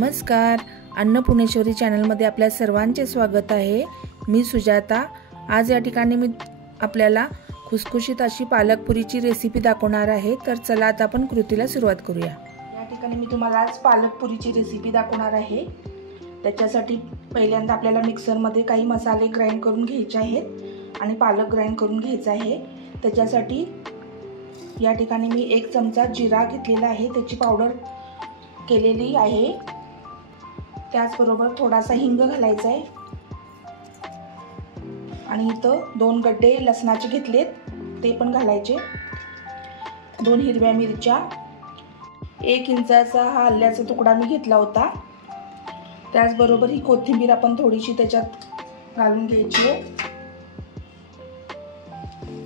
नमस्कार, अन्नपूर्णेश्वरी चॅनलमध्ये आपल्या सर्वांचे स्वागत आहे। मी सुजाता। आज या ठिकाणी मी आपल्याला खुसखुशीत अशी पालकपुरीची रेसिपी दाखवणार आहे। तर चला आता आपण कृतीला सुरुवात करूया। या ठिकाणी मी तुम्हाला आज पालकपुरीची रेसिपी दाखवणार आहे। त्याच्यासाठी पहिल्यांदा आपल्याला मिक्सरमध्ये काही मसाले ग्राइंड करून घ्यायचे आहेत आणि पालक ग्राइंड करून घ्यायचा आहे। त्याच्यासाठी या ठिकाणी मी 1 चमचा जिरा घेतलेला आहे, त्याची पावडर केलेली आहे। त्याचबरोबर थोडासा हिंग घालायचा आहे आणि इथं 2 गड्डे लसणाचे घेतलेत, ते पण घालायचे। 2 हिरव्या मिरच्या, 1 इंचाचा हा आल्याचा तुकडा मी घेतला होता। त्याचबरोबर ही कोथिंबीर आपण थोडीशी त्याच्यात घालून घ्यायची।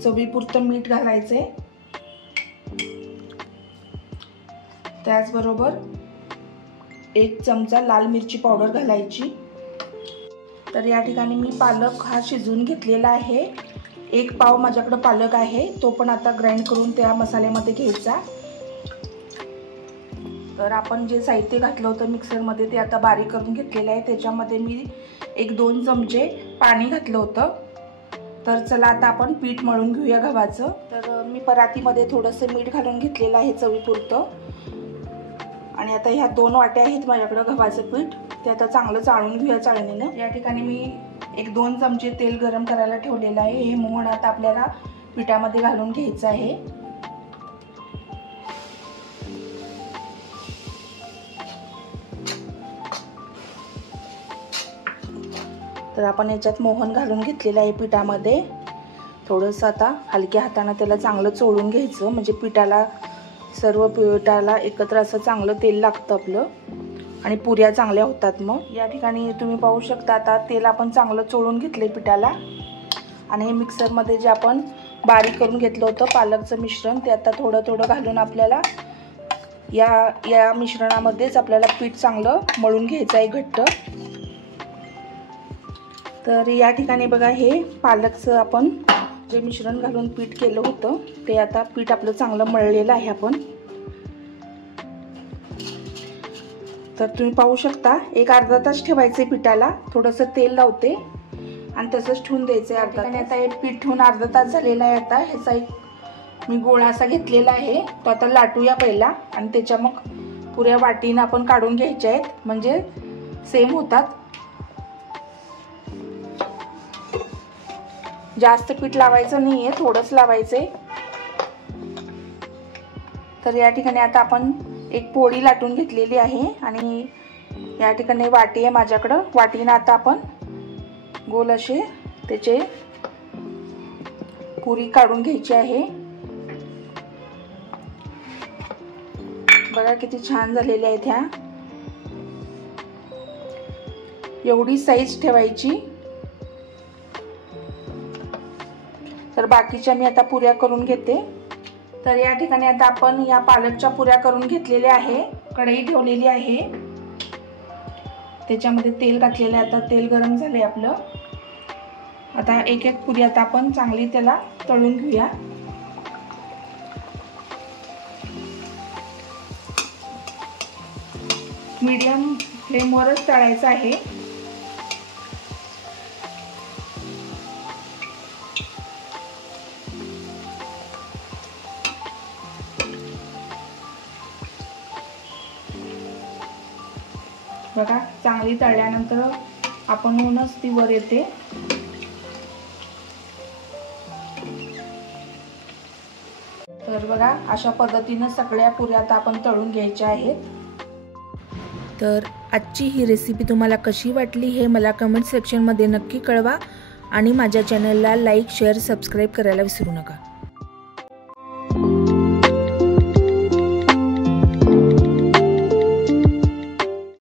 चवीपुरतं मीठ घालायचे। त्याचबरोबर 1 चमचा लाल मिरची पावडर घालायची। तर या ठिकाणी मी पालक हा शिजवून घेतलेला आहे। 1 पाव माझ्याकडे पालक आहे, तो पण आता ग्राइंड करून त्या मसाल्यामध्ये घ्यायचा। तर आपण जे साहित्य घातलं होतं मिक्सरमध्ये ते आता बारीक करून घेतलेलं आहे। त्याच्यामध्ये मी 1-2 चमचे पाणी घातलं होतं। तर चला आता आपण पीठ मळून घेऊया गव्हाचं। तर मी परातीमध्ये थोडंसं मीठ घालून घेतलेलं आहे चवीपुरतं। आणि आता ह्या 2 वाट्या आहेत माझ्याकडे गव्हाचं पीठ, ते आता चांगलं चाळून घेऊया चाळणीनं। या ठिकाणी मी 1-2 चमचे तेल गरम करायला ठेवलेलं आहे। हे मोहन आता आपल्याला पिठामध्ये घालून घ्यायचं आहे। तर आपण याच्यात मोहन घालून घेतलेलं आहे पिठामध्ये। थोडंसं आता हलक्या हाताने त्याला चांगलं चोळून घ्यायचं, म्हणजे पिठाला सर्व पिठाला एकत्र असं चांगलं तेल लागतं आपलं आणि पुऱ्या चांगल्या होतात। मग या ठिकाणी तुम्ही पाहू शकता आता तेल आपण चांगलं चोळून घेतले पिठाला। आणि हे मिक्सरमध्ये जे आपण बारीक करून घेतलं होतं पालकचं मिश्रण, ते आता थोडं थोडं घालून आपल्याला या मिश्रणामध्येच आपल्याला पीठ चांगलं मळून घ्यायचं आहे घट्ट। तर या ठिकाणी बघा, हे पालकचं आपण जे मिश्रण घालून पीठ केलं होतं ते आता पीठ आपलं चांगलं मळलेलं आहे आपण। तर तुम्ही पाहू शकता एक अर्धा तास ठेवायचे पिठाला। थोडंसं तेल लावते आणि तसंच ठेवून द्यायचं अर्धा तास। आता हे पीठ ठेवून अर्धा तास झालेला आहे। आता ह्याचा एक मी गोळा असा घेतलेला आहे, तो आता लाटूया पहिला आणि त्याच्या मग पुऱ्या वाटीनं आपण काढून घ्यायच्या आहेत, म्हणजे सेम होतात। जास्त पीठ लावायचं नाहीये, थोडंच लावायचंय। तर या ठिकाणी आता आपण एक पोळी लाटून घेतलेली आहे आणि या ठिकाणी वाटी आहे माझ्याकडं। वाटीनं आता आपण गोल असे त्याचे पुरी काढून घ्यायची आहे। बघा किती छान झालेल्या आहेत ह्या। एवढी साईज ठेवायची। तर बाकीच्या मी आता पुऱ्या करून घेते। तर या ठिकाणी आता आपण या पालकच्या पुऱ्या करून घेतलेल्या आहे। कढई ठेवलेली आहे, त्याच्यामध्ये तेल घातलेलं आहे। आता तेल गरम झाले आपलं। आता एक एक पुरी आता आपण चांगली त्याला तळून घेऊया। मीडियम फ्लेमवरच तळायचं आहे। बघा, चांगली तळल्यानंतर आपण ऊनच ती वर येते। तर बघा, अशा पद्धतीने सगळ्या पुऱ्या आता आपण तळून घ्यायच्या आहेत। तर आजची ही रेसिपी तुम्हाला कशी वाटली हे मला कमेंट सेक्शनमध्ये नक्की कळवा आणि माझ्या चॅनलला लाईक, शेअर, सबस्क्राईब करायला विसरू नका।